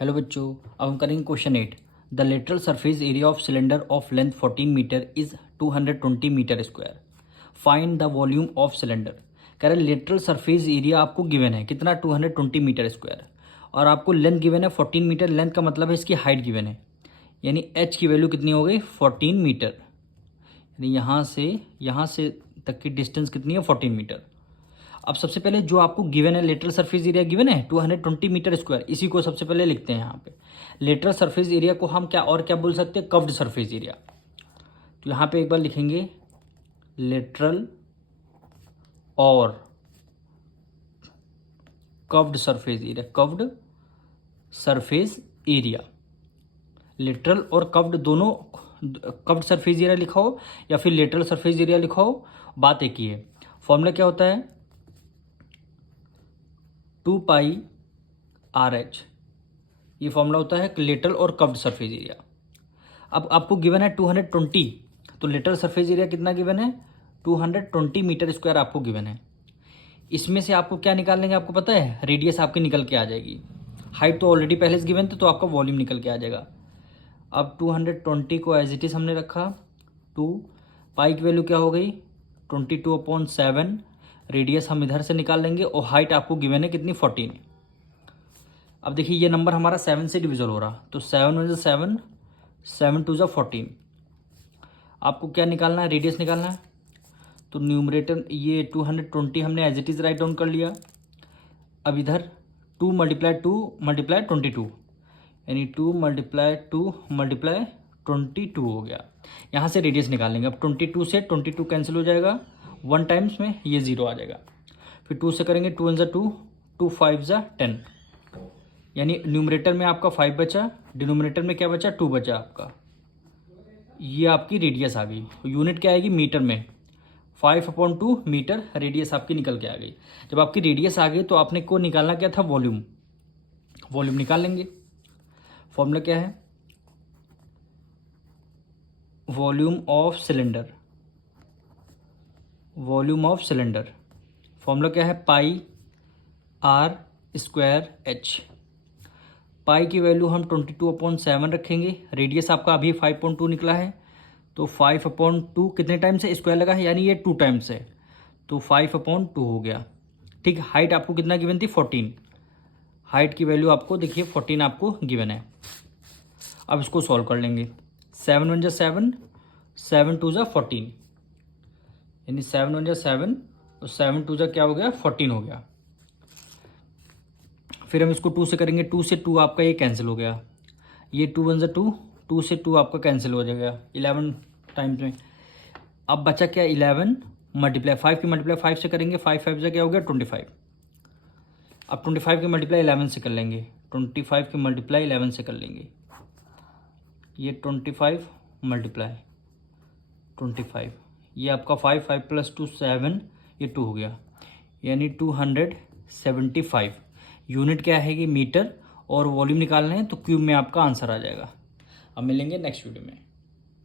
Hello बच्चों, अब हम करेंगे question 8। The lateral surface area of cylinder of length 14 meter is 220 meter square. Find the volume of cylinder. कह रहे lateral surface area आपको given है कितना, 220 मीटर स्क्वायर, और आपको लेंथ गिवन है 14 मीटर। लेंथ का मतलब है इसकी हाइट गिवन है, यानी एच की वैल्यू कितनी हो गई 14 मीटर, यानी यहाँ से तक की डिस्टेंस कितनी है 14 मीटर। अब सबसे पहले जो आपको गिवन है लेटरल सरफेस एरिया गिवन है 220 मीटर स्क्वायर, इसी को सबसे पहले लिखते हैं यहाँ पे। लेटरल सरफेस एरिया को हम क्या बोल सकते हैं, कव्ड सरफेस एरिया। तो यहाँ पे एक बार लिखेंगे लेटरल और curved surface area. Curved surface area, lateral और कव्ड दोनों, कव्ड सरफेस एरिया लिखा हो या फिर लेटरल सरफेस एरिया लिखा हो, बात एक ही है। फॉर्मूला क्या होता है, 2πRh, ये फॉर्मूला होता है लेटरल और कव्ड सरफेस एरिया। अब आपको गिवन है 220, तो लेटरल सरफेस एरिया कितना गिवन है 220 मीटर स्क्वायर आपको गिवन है। इसमें से आपको क्या निकाल लेंगे, आपको पता है रेडियस आपकी निकल के आ जाएगी। हाइट तो ऑलरेडी पहले से गिवन थी, तो आपका वॉल्यूम निकल के आ जाएगा। अब 220 को एज इट इज हमने रखा, 2 पाई की वैल्यू क्या हो गई 22/7, रेडियस हम इधर से निकाल लेंगे, और हाइट आपको गिवन है कितनी 14। अब देखिए ये नंबर हमारा 7 से डिविजल हो रहा, तो 7 × 7, 7 × 14। आपको क्या निकालना है, रेडियस निकालना है। तो न्यूमरेटर ये 220 हमने as it is write down कर लिया। अब इधर 2 × 2 × 22, यानी 2 × 2 × 22 हो गया। यहाँ से रेडियस निकालेंगे। अब 22 से 22 कैंसिल हो जाएगा, 1 टाइम्स में ये 0 आ जाएगा। फिर 2 से करेंगे, 2 × 2, 2 5 × 10, यानी न्यूमरेटर में आपका 5 बचा, डिनोमिनेटर में क्या बचा 2 बचा आपका। ये आपकी रेडियस आ गई। यूनिट क्या आएगी मीटर में, 5/2 मीटर रेडियस आपकी निकल के आ गई। जब आपकी रेडियस आ गई तो आपने को निकालना क्या था, वॉल्यूम। वॉल्यूम निकाल लेंगे। फॉर्मूला क्या है, volume of cylinder. Volume of cylinder formula क्या है, πr²h। पाई की वैल्यू हम 22/7 रखेंगे। रेडियस आपका अभी 5.2 निकला है, तो 5/2 कितने टाइम से स्क्वायर लगा है, यानी ये 2 टाइम्स है, तो 5/2 हो गया। ठीक, हाइट आपको कितना गिवन थी 14। हाइट की वैल्यू आपको देखिए 14 आपको गिवन है। अब इसको सॉल्व कर लेंगे। 7 × 1 = 7, 7 × 2 = 14, यानी 7 × 1 = 7 और 7 × 2 = क्या हो गया 14 हो गया। फिर हम इसको 2 से करेंगे, 2 से 2 आपका ये कैंसिल हो गया, ये 2 × 1 = 2, 2 से 2 आपका कैंसिल हो जाएगा 11 टाइम्स में। अब बचा क्या 11 × 5 की मल्टीप्लाई 5 से करेंगे, 5 5 से क्या हो गया 25। अब 25 की मल्टीप्लाई 11 से कर लेंगे, 25 की मल्टीप्लाई 11 से कर लेंगे, ये 25 × 25, ये आपका 5 5 + 2 7, ये 2 हो गया, यानी 275। यूनिट क्या है कि मीटर, और वॉल्यूम निकालना है तो क्यूब में आपका आंसर आ जाएगा। अब मिलेंगे नेक्स्ट वीडियो में।